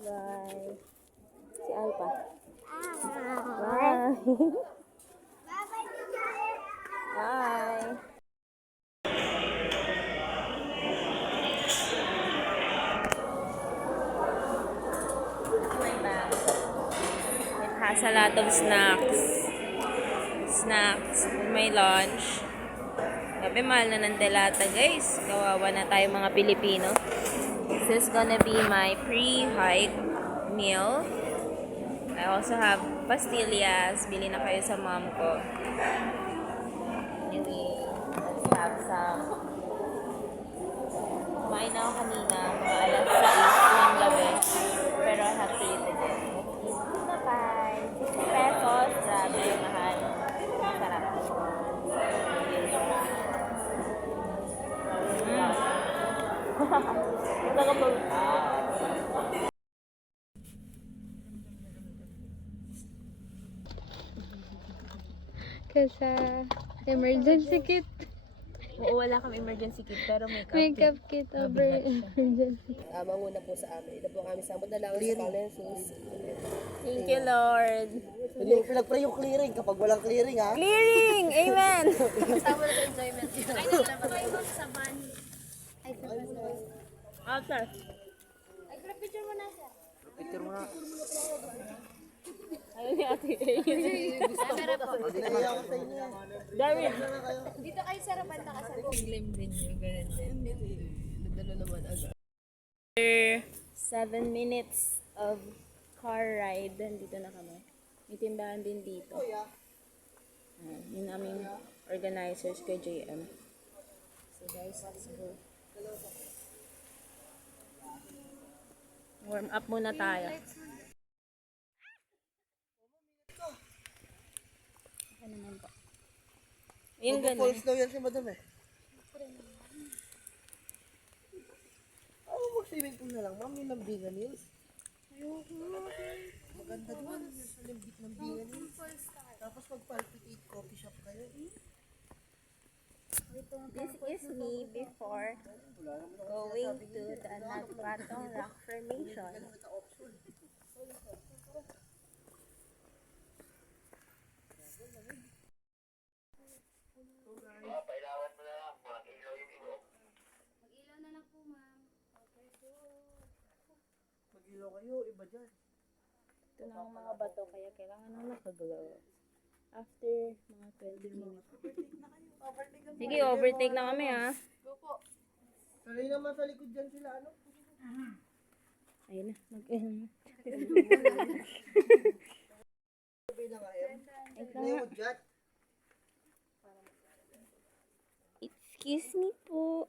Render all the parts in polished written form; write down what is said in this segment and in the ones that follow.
Bye-bye. Si Alpa. Bye. Bye. My bag. It has a lot of snacks. May lunch. Gabi, mahal na ng delata, guys. Kawawa na tayo mga Pilipino. This is gonna be my pre-hike meal. I also have pastillas. Bili na kayo sa mom ko. Anyway, let's have some. Kumain na ako kanina. Mga alas 6 ng gabi. Pero I have to eat again. Bye-bye. 50 pesos. Grabe, mahal. Masarap. Kasi emergency kit. Oo, wala kami emergency kit, pero Makeup kit over emergency. Manguna po sa amin. Ito po kami sa Madalawan sa Kalensus. Thank you, Lord. Pinag-pray yung clearing kapag walang clearing, ha? Clearing! Amen! Kasama na sa enjoyment yun. Ay, nagkita ba kayo sa van? Ay, sa van. After. Ay, grab picture mo na siya. Picture mo na. Ayun ni Ate A. Camera po. David. Dito kayo sa harapan na kasi. Glim din yun. Ganun din. Nagdalo naman agad. After 7 minutes of car ride, dito na kami. May timbahan din dito. Yung aming organizers kay JM. So guys, let's go. Warm up muna tayo. Ano naman po? Yung ganun. Falls daw yan si Madam, eh. Mag-swimming pool na lang, ma'am. Yung Lambingan Hills. Maganda doon. Sa Lambingan Hills. Tapos mag-palpitate coffee shop kayo. This is me before going to the Nagpatong Rock Formation. Mag-ilaw na lang po, ma'am. Mag-ilaw kayo, iba dyan. Ito na ang mga bato, kaya kailangan nang nakaglow. After mga 20 minutes. Sige, overtake na kami, ha. Go po. Sanay naman sa likod dyan sila, ano? Ayun na, mag-ayun na. Sabi na nga, em. Ito Ngayon nga. mo dyan. Excuse me po.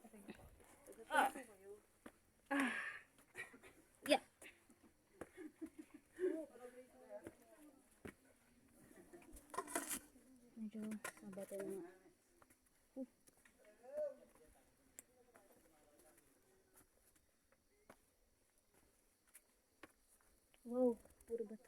Yeah. Medyo mabato na nga. Wow, puro bato.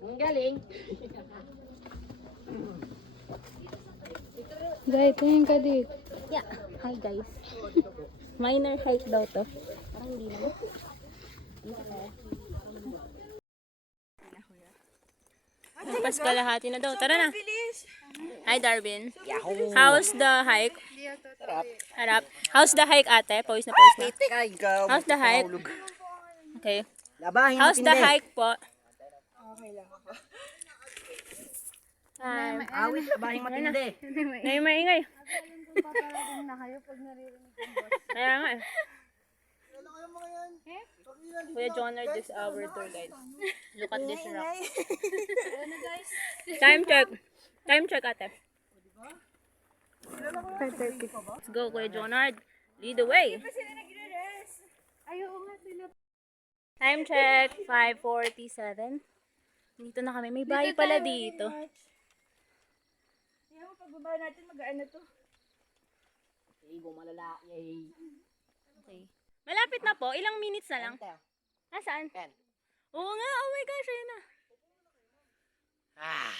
Ang galing. Guys, tingin ka dito. Yeah. Hi guys. Minor hike daw to. Parang hindi naman. Pas kalahati na daw. Tara na. Hi Darwin. How's the hike? Harap. How's the hike, ate? Pawis na pawis na. How's the hike? Okay. Labahin How's the hike po? Hi. Awit, labahin matindi. Ngayon maingay. Papalagin na kayo pag naririnig yung boss. Kaya nga eh. Ano kayo mga yan? Kuya Jonard is our tour guide. Look at this rock. Ano guys? Time check. Time check, ate. 5:30. Let's go, Kuya Jonard. Lead the way. Ayaw nga sila. Time check. 5:47. Dito na kami. May bahay pala dito. Ayaw, pagbaba natin, mag-ano to. Igo malala. Yay. Okay. Malapit na po. Ilang minutes na lang. Ante, Nasaan? 10. Oo nga. Oh my gosh. Ayun na. Ah.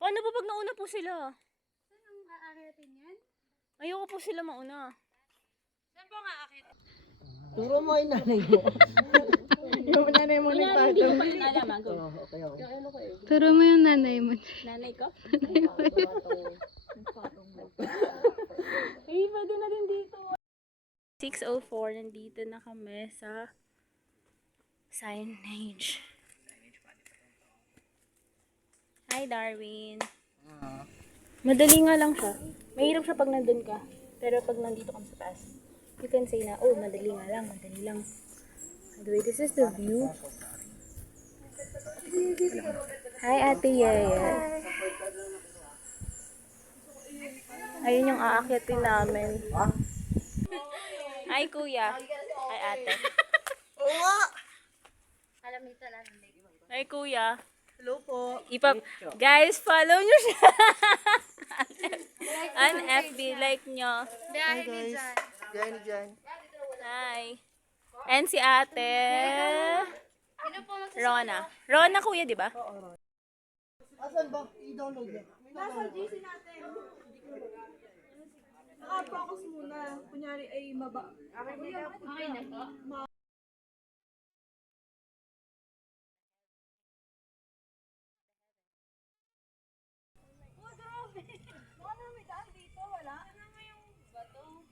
Paano po pag nauna po sila? Saan ang aaratin yan? Ayoko po sila mauna. Saan po nga akit? Turo mo yung nanay mo. Yung nanay mo Hindi ko pa yun alam. Okay. Turo mo yung nanay mo. Nanay ko? Ay, pwede na din dito. 6:04, nandito na kami sa signage. Hi, Darwin. Madali nga lang siya. Mahirap siya pag nandun ka. Pero pag nandito kami sa taas, you can say na, oh, madali nga lang, madali lang. By the way, this is the view. Hi, Ate Yaya. Ayun yung aakyatin namin. Hi, Kuya. Hi, Ate. Oo nga. Alam nito lang. Hi, Kuya. Hello po. Guys, follow nyo siya. On FB, like nyo. Dahil ni Jan. Diyan. Hi. And si Ate Sino po Rona. Rona, Kuya, di ba? Asan ba? I-download niya. Nasa GC natin. Naka-focus muna. Kunyari ay maba. Okay na po. Oh, grabe. Baka na may daan dito. Wala. Ano nga yung bato?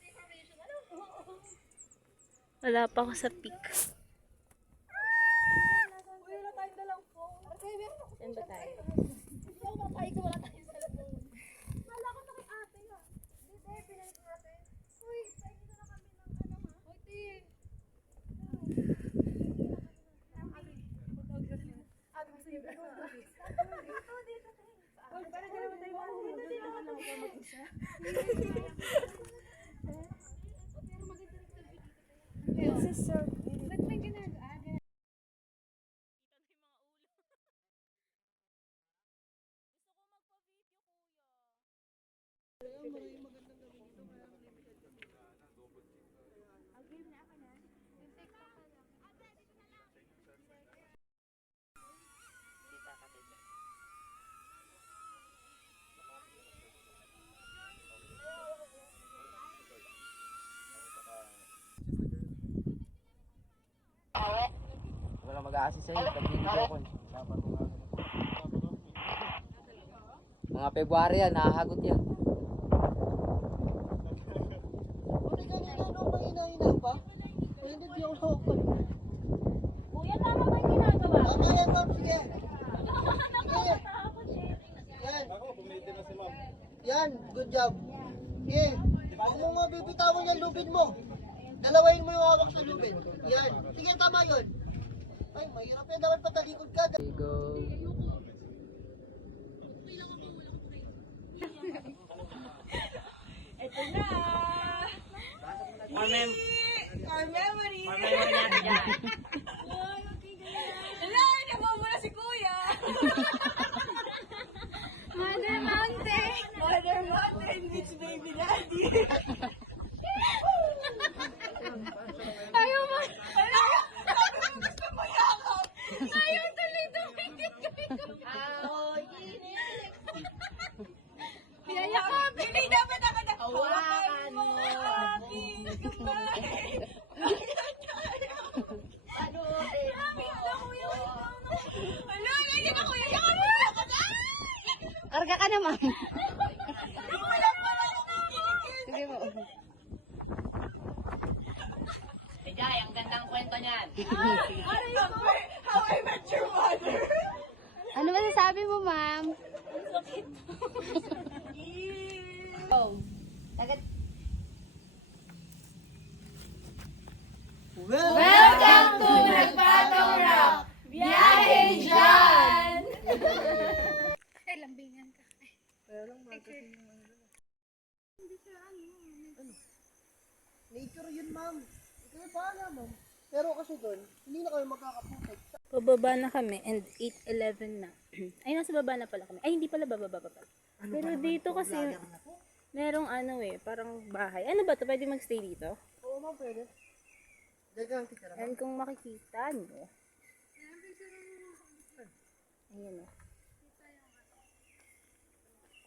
Information. Ano? Wala pa ako sa peak. Uy, wala tayong dalang phone. Okay, meron ako. Saan ba tayo? Hindi ako mapahig na wala tayong cellphone. Wala ko na kay ate ha. Hindi tayo pinalik natin. Uy, pahig na kami ng ano ha. Uy, ti. Ate, gusto niyo ba? Dito. Uy, parang hindi naman tayo mahuhulog. Dito ka lang mag-isa. This is so beautiful. Ba't may ginagawa? Wala mag-a-assist sa'yo. Pag-video ko. Mga February yan, nakahagot yan. Hindi kanina nung may hinahinay pa. Hindi di ako nakapal. Kuya, tama ba yung ginagawa? Tama yan, ma'am. Sige. Yan, good job. Sige. Huwag mo nga bibitawan yung lubid mo. Dalawain mo yung hawak sa lubid. Yan. Sige, tama yun. Ay, mahirap yan. Dapat patalikod ka. Go. Ito na! Our memory! Wala! Namumula si Kuya! Mother Mountain! Mother Mountain Beach Baby Daddy! Ayaw mo! Gusto mo yakap! Ayaw tuloy-tuloy! Pinayakap! Hindi dapat ako na hawakan mo! Happy goodbye! Ano? Wait lang, Kuya! Wala! Hindi na, Kuya! Yakapin ako na! Karga ka naman! Wala pa lang ako nakikinig! Sige mo. How I Met Your Mother! Ano ba nasabi mo, ma'am? Welcome to Nagpatong Rock! Biyahe dyan! Ay, lambingan ka. Nature yun, ma'am. Kaya paala, ma'am. Pero kasi doon, hindi na kayo magkakaputik. Pababa na kami and 8:11 na. Ay, nasa baba na pala kami. Ay, hindi pala bababa pa pala. Pero dito kasi, merong ano eh, parang bahay. Ano ba to? Pwede magstay dito? Oo, ma'am, pwede. Dagang titira. And kung makikita nyo. Ayan o.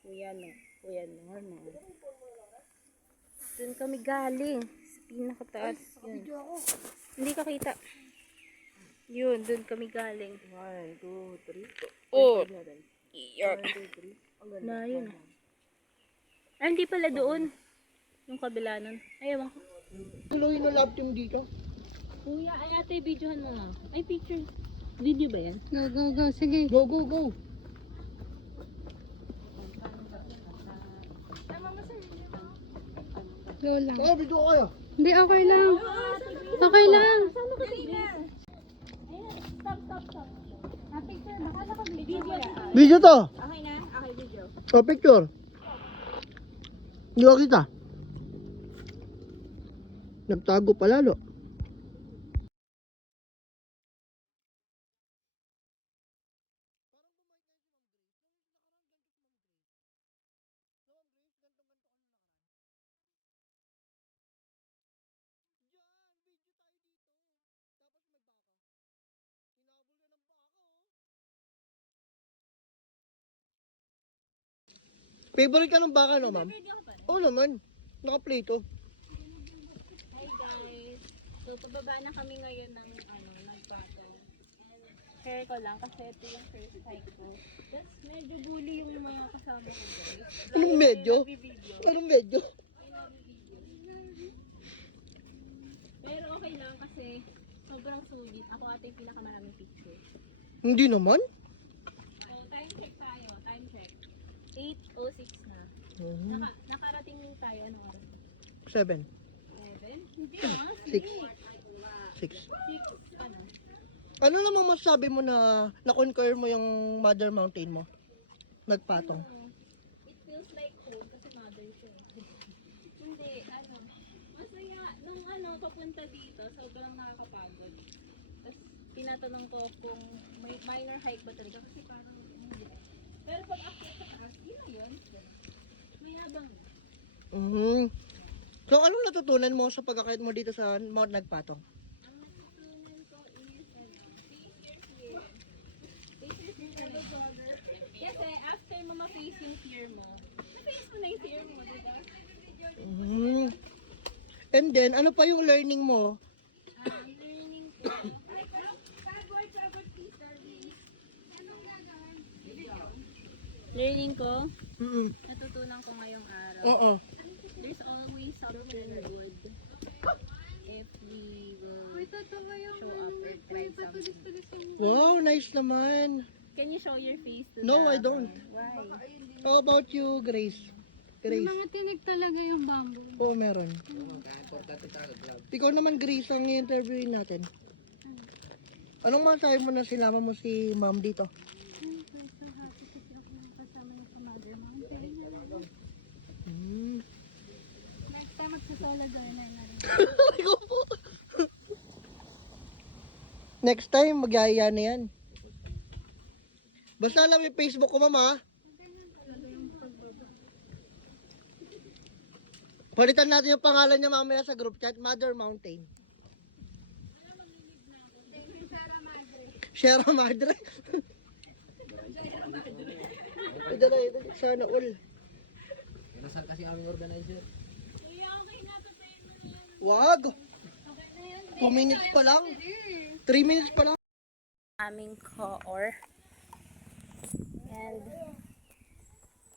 Kuya no. Kuya no. Doon kami galing. Sa pinakataas. Yun. Hindi ka kita. Yun, doon kami galing. 1, 2, 3. Oh. Iyak. Na yun. Ah, hindi pala doon. Yung kabila nun. Ayaw ko. Tuloy na love team dito. Kuya, ay ate, videohan mo nga. Ay, picture. Video ba yan? Go. Sige. Go, go, go. Go lang. Oh, video kayo. Hindi, okay lang. Okay lang. Video to. Oh, picture. Hindi ko kita. Nagtago pa lalo. Favorite ka ng baka, no, ma'am? Oo naman. Naka-play to. Hi guys. So, pababa na kami ngayon ng nagpatong. Share ko lang kasi ito yung first hike ko. Tapos medyo bully yung mga kasama ko guys. Anong medyo? Nabibideo. Anong medyo? Pero okay lang kasi sobrang sulit. Ako ata yung pinakamaraming picture. Hindi naman. So, time check tayo. Time check. 8:06 na. Nakarating din tayo. Anong oras? 7. 7? Hindi ah. 6. 6. 6. Ano? Ano namang masasabi mo na na-conquer mo yung Mother Mountain mo? Nagpatong. It feels like home kasi mother siya. Hindi, masaya. Nung papunta dito, sobrang nakakapagod. Tapos, tinatanong ko kung may minor hike ba talaga kasi parang hindi. Pero pag akyat sa taas, yun na yun. Mayabang. So, anong natutunan mo sa pag-akit mo dito sa Mount Nagpatong? Ang natutunan ko is, kasi after mo ma-face yung fear mo, na-face mo na yung fear mo, diba? And then, ano pa yung learning mo? Learning ko, natutunan ko ngayong araw. Oo. There's always something good if we will show up or try something. Wow, nice naman. Can you show your face to No, the I don't. Why? How about you, Grace? Grace? Mga tinig talaga yung bamboo. Oo, meron. Ikaw naman, Grace, ang i-interviewin natin. Anong masasabi mo na sinama mo si ma'am dito? Siyempre, so happy kasi ako nakasama yung Mother Mountain. Next time magsasolo joiner na rin. Ikaw po. Next time, magyaya na yan. Basta alam yung Facebook ko, mama. Palitan natin yung pangalan niya mamaya sa group chat, Mother Mountain. Sierra Madre. Sana all. Nasal kasi aming organizer. Wag. 2 minutes pa lang. 3 minutes pa lang. Aming core. And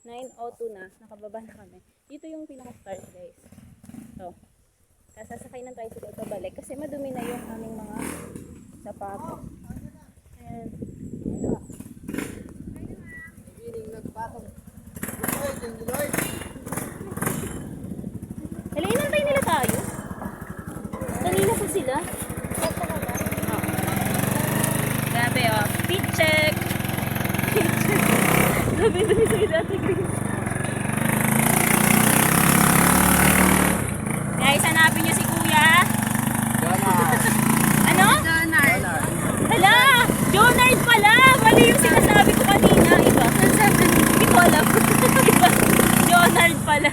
9:02 na, nakababa na kami. Dito yung pinaka-start guys. So, sasakay ng tricycle pabalik kasi madumi na yung aming mga sapatos. And, hala, inantay nila tayo. Kanina pa sila. Grabe oh. Speed check. Speed check. Grabe dumi sa'yo dati Grace. Guys, hanapin niyo si Kuya. Ano? Donald. Hala! Jonard pala! Mali yung sinasabi ko kanina. Iba. Hindi ko alam. Iba. Jonard pala.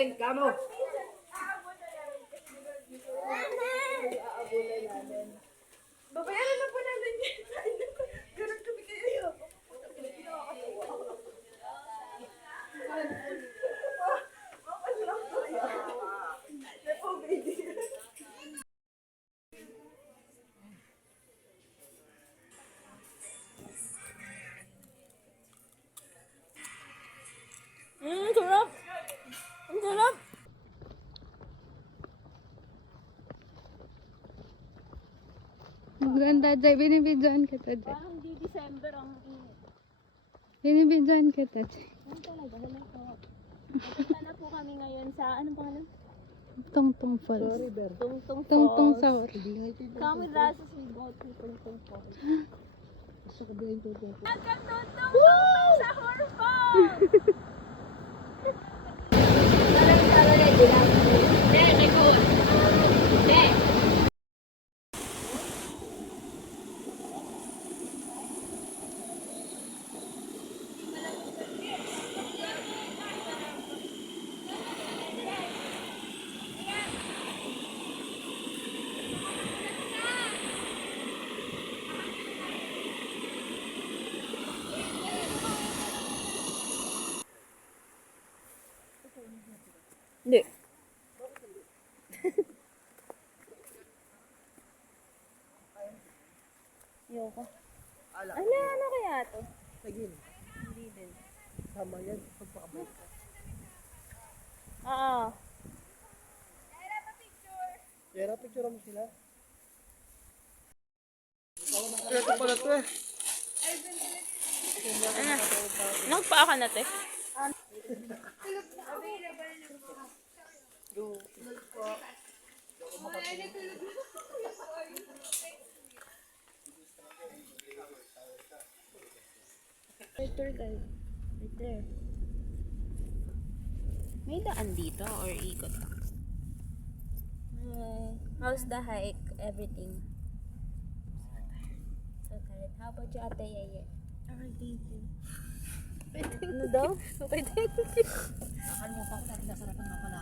Bossing, kamo. Babayaran na po namin yan. Ganun kami kayo. Sarap! Ang sarap! Maganda, Jay. Binibidyoan kita, Jay. Parang di December ang init. Binibidyoan kita, Jay. Ano talaga? Hello po. Punta na po kami ngayon sa, anong pangalan? Tungtung Falls. Tungtung Tungtung Falls. Sour. Come with us as we go to Tungtung Falls. Tungtung sa Horror Falls! Hindi. Ayoko. Ano kaya to? Sagin. Hindi din. Tama yan. Pagpakabait ka. Oo. Kaya picture mo sila. Ito pala to eh. Nagpaa ka na, te. Tour guide. Right there. May daan dito or ikot lang? How's the hike? Everything? So tired. How about you, Ate Yeye? Alright, thank you. Ano daw? Okay, thank you. Nakalimutan ka, nasarapan na pala.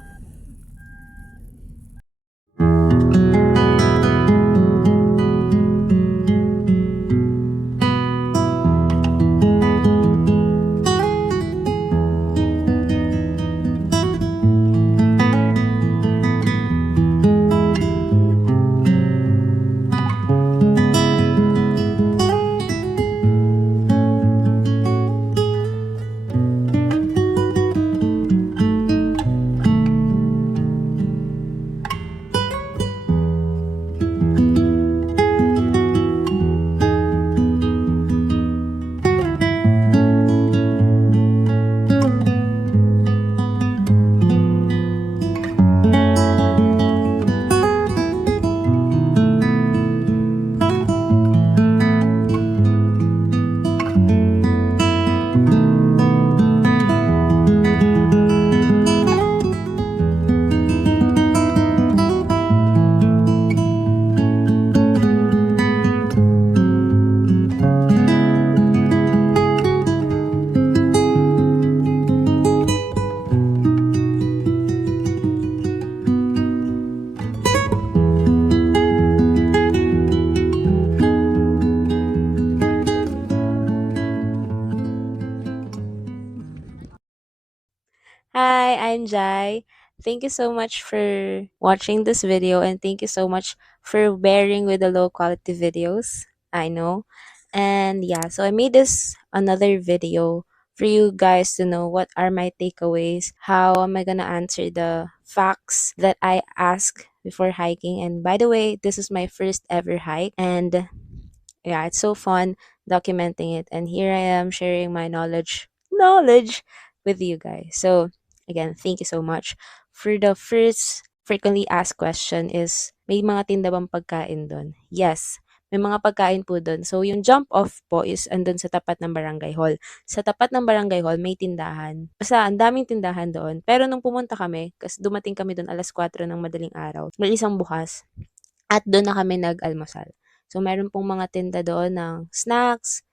Hi, I'm Jai. Thank you so much for watching this video and thank you so much for bearing with the low quality videos. I know. And yeah, so I made this another video for you guys to know what are my takeaways, how am I gonna answer the facts that I ask before hiking. And by the way, this is my first ever hike and yeah, it's so fun documenting it. And here I am sharing my knowledge with you guys. So again, thank you so much. For the first frequently asked question is, may mga tinda bang pagkain doon? Yes, may mga pagkain po doon. So yung jump off po is andun sa tapat ng barangay hall. Sa tapat ng barangay hall, may tindahan. Basta ang daming tindahan doon. Pero nung pumunta kami, kasi dumating kami doon alas 4 ng madaling araw, may isang bukas. At doon na kami nag-almusal. So, meron pong mga tinda doon ng snacks,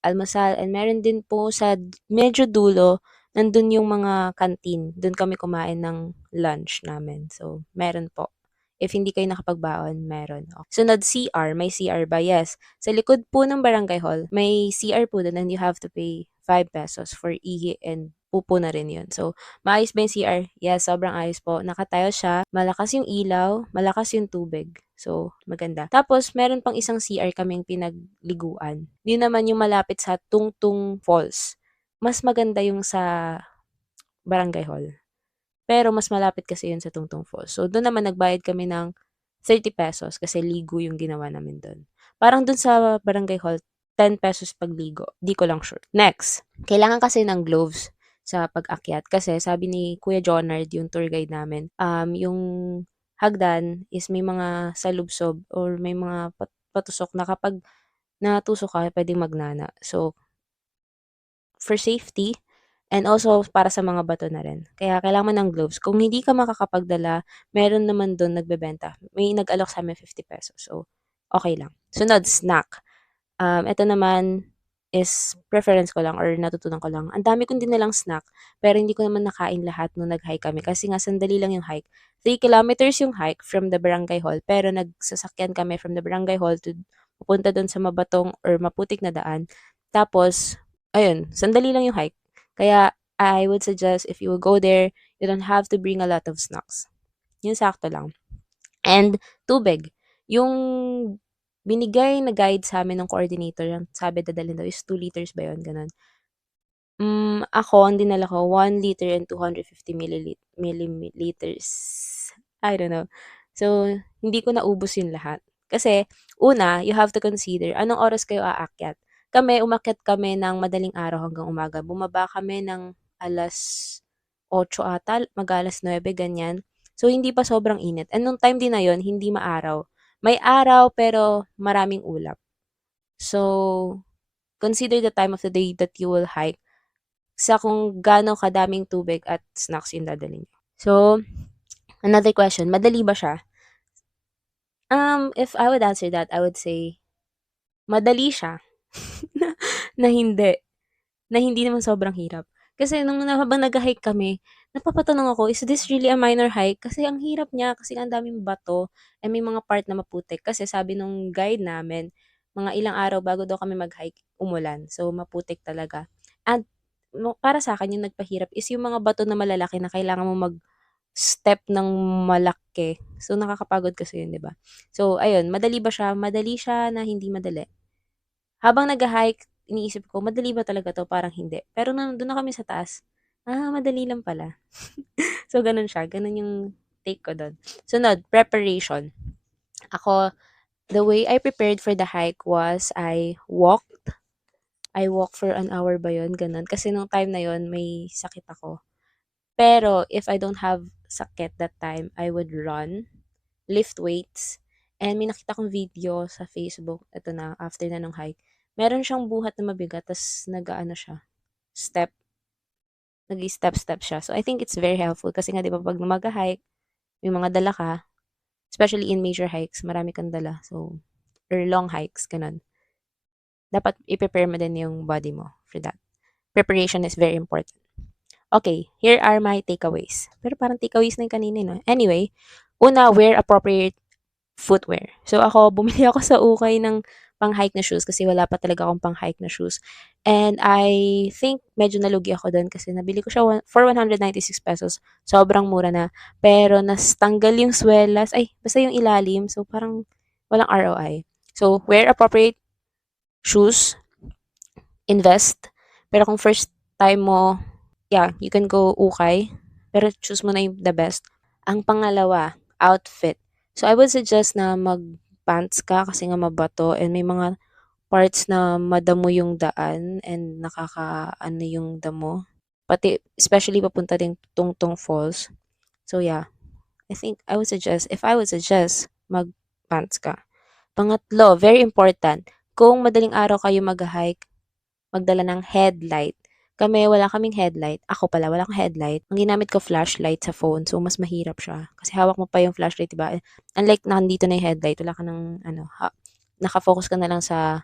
almusal, and meron din po sa medyo dulo nandun yung mga canteen. Dun kami kumain ng lunch namin. So, meron po. If hindi kayo nakapagbaon, meron. Sunod, CR. May CR ba? Yes. Sa likod po ng barangay hall, may CR po doon and you have to pay 5 pesos for ihi and pupo na rin yun. So, maayos ba yung CR? Yes, sobrang ayos po. Nakatayo siya. Malakas yung ilaw. Malakas yung tubig. So, maganda. Tapos, meron pang isang CR kaming pinagliguan. Yun naman yung malapit sa Tungtung Falls. Mas maganda yung sa barangay hall. Pero mas malapit kasi yun sa Tungtung Falls. So, doon naman nagbayad kami ng 30 pesos kasi ligo yung ginawa namin doon. Parang doon sa barangay hall, 10 pesos pagligo. Di ko lang sure. Next, kailangan kasi ng gloves sa pag-akyat. Kasi sabi ni Kuya Jonard, yung tour guide namin, yung hagdan is may mga salubsob or may mga patusok na kapag natusok ka, pwedeng magnana. So, for safety, and also para sa mga bato na rin. Kaya kailangan mo ng gloves. Kung hindi ka makakapagdala, meron naman doon nagbebenta. May nag-alok sa amin 50 pesos. So, okay lang. Sunod, snack. Ito naman is preference ko lang or natutunan ko lang. Ang dami kong dinalang snack, pero hindi ko naman nakain lahat nung nag-hike kami kasi nga sandali lang yung hike. 3 kilometers yung hike from the barangay hall, pero nagsasakyan kami from the barangay hall to pupunta doon sa mabatong or maputik na daan. Tapos, ayun, sandali lang yung hike. Kaya, I would suggest if you will go there, you don't have to bring a lot of snacks. Yun sakto lang. And, tubig. Yung binigay na guide sa amin ng coordinator, yung sabi dadalhin daw is 2 liters ba yun? Ganun. Ako, ang dinala ko, 1 liter and 250 milliliters. I don't know. So, hindi ko naubos yun lahat. Kasi, una, you have to consider, anong oras kayo aakyat? Kami, umakyat kami ng madaling araw hanggang umaga. Bumaba kami ng alas 8 ata, mag-alas 9, ganyan. So, hindi pa sobrang init. And nung time din na yon hindi maaraw. May araw, pero maraming ulap. So, consider the time of the day that you will hike sa kung gaano kadaming tubig at snacks yung dadalhin niyo. So, another question, madali ba siya? If I would answer that, I would say, madali siya. na hindi. Na hindi naman sobrang hirap. Kasi nung habang nag-hike kami, napapatanong ako, is this really a minor hike? Kasi ang hirap niya, kasi ang daming bato, and may mga part na maputik. Kasi sabi nung guide namin, mga ilang araw bago daw kami mag-hike, umulan. So, maputik talaga. And para sa akin, yung nagpahirap is yung mga bato na malalaki na kailangan mo mag-step ng malaki. So, nakakapagod kasi yun, di ba? So, ayun, madali ba siya? Madali siya na hindi madali. Habang nag-hike, iniisip ko, madali ba talaga 'to? Parang hindi. Pero nung nandun na kami sa taas, madali lang pala. So, ganun siya. Ganun yung take ko dun. Sunod, preparation. Ako, the way I prepared for the hike was I walked. I walked for an hour ba yun? Ganun. Kasi nung time na yun, may sakit ako. Pero, if I don't have sakit that time, I would run, lift weights, and may nakita kong video sa Facebook, ito na, after na nung hike. Meron siyang buhat na mabigat, tas nag-aano siya, step, nag-step-step siya. So, I think it's very helpful kasi nga, di ba, pag mag-hike, may mga dala ka, especially in major hikes, marami kang dala. So, or long hikes, ganun. Dapat i-prepare mo din yung body mo for that. Preparation is very important. Okay, here are my takeaways. Pero parang takeaways na yung kanina, no? Anyway, una, wear appropriate footwear. So, ako, bumili ako sa ukay ng pang-hike na shoes kasi wala pa talaga akong pang-hike na shoes. And I think medyo nalugi ako doon kasi nabili ko siya for 196 pesos. Sobrang mura na. Pero nastanggal yung swelas. Ay, basta yung ilalim. So, parang walang ROI. So, wear appropriate shoes. Invest. Pero kung first time mo, yeah, you can go ukay. Pero choose mo na yung the best. Ang pangalawa, outfit. So, I would suggest na mag-pants ka kasi nga mabato and may mga parts na madamo yung daan and nakaka-ano yung damo. Pati, especially papunta din Tungtung Falls. So, yeah. If I would suggest, mag-pants ka. Pangatlo, very important. Kung madaling araw kayo mag-hike, magdala ng headlight. Kami, wala kaming headlight. Ako pala, wala akong headlight. Ang ginamit ko, flashlight sa phone. So, mas mahirap siya. Kasi hawak mo pa yung flashlight, diba? Unlike na nandito na yung headlight, wala ka ng, nakafocus ka na lang sa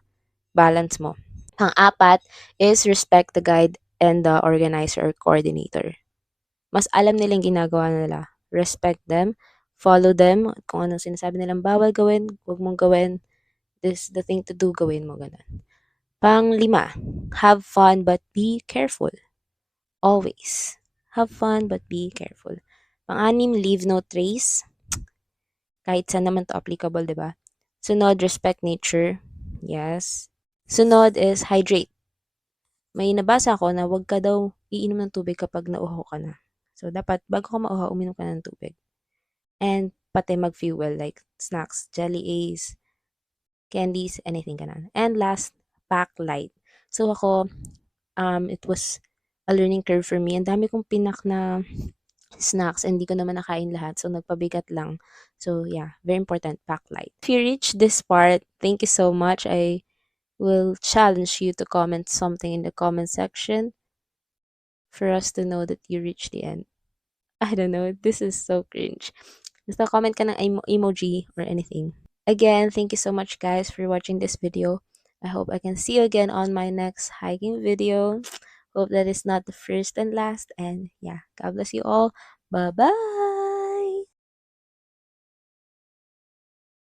balance mo. Pang-apat is respect the guide and the organizer or coordinator. Mas alam nilang ginagawa nila. Respect them, follow them, kung anong sinasabi nilang bawal gawin, huwag mong gawin, this the thing to do, gawin mo, ganun. Pang-5, have fun but be careful. Always. Have fun but be careful. Pang-6, leave no trace. Kahit saan naman to applicable, di ba? Sunod, respect nature. Yes. Sunod is hydrate. May nabasa ako na wag ka daw iinom ng tubig kapag nauhaw ka na. So, dapat bago ka mauhaw, uminom ka ng tubig. And pati mag-fuel like snacks, jelly A's, candies, anything ganun. And last, pack light. So ako, it was a learning curve for me. Ang dami kong pinak na snacks and hindi ko naman nakain lahat. So nagpabigat lang. So yeah, very important, pack light. If you reach this part, thank you so much. I will challenge you to comment something in the comment section for us to know that you reached the end. I don't know, this is so cringe. Basta comment ka ng emoji or anything. Again, thank you so much guys for watching this video. I hope I can see you again on my next hiking video. Hope that is not the first and last. And yeah, God bless you all. Bye-bye!